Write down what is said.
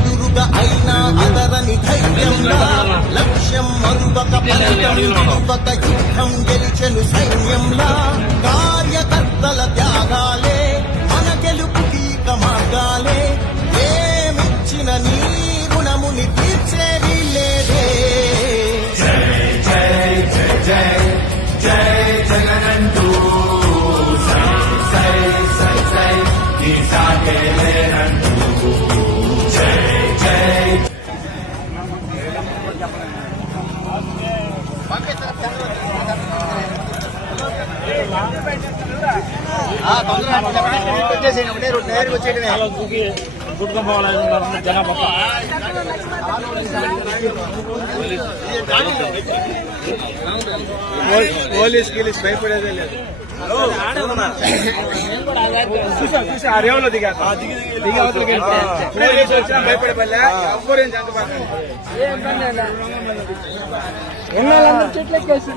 ఎదురుగా అయినా అదరని ధైర్యంలా లక్ష్యం మరువక ఫలితం విడువక యుద్ధం గెలిచెను సైన్యంలా కార్యకర్తల త్యాగాలే మన గెలుపు కీక మార్గాలే ఏమిచ్చిన నీ రుణముని తీర్చేది లేదే జై జై జై జై జై జగనంటూ సై సై సై సై ఈ సాగే లేనంటూ జై జై పోలీస్ గిలీస్ భయపడేదే లేదు. చూసా అరేవలో దిగా వచ్చినా భయపడే పల్లె ఎవ్వరు ఏం చంపబడతారు. ఎన్నోళ్ళందరూ చెట్లెక్కేసి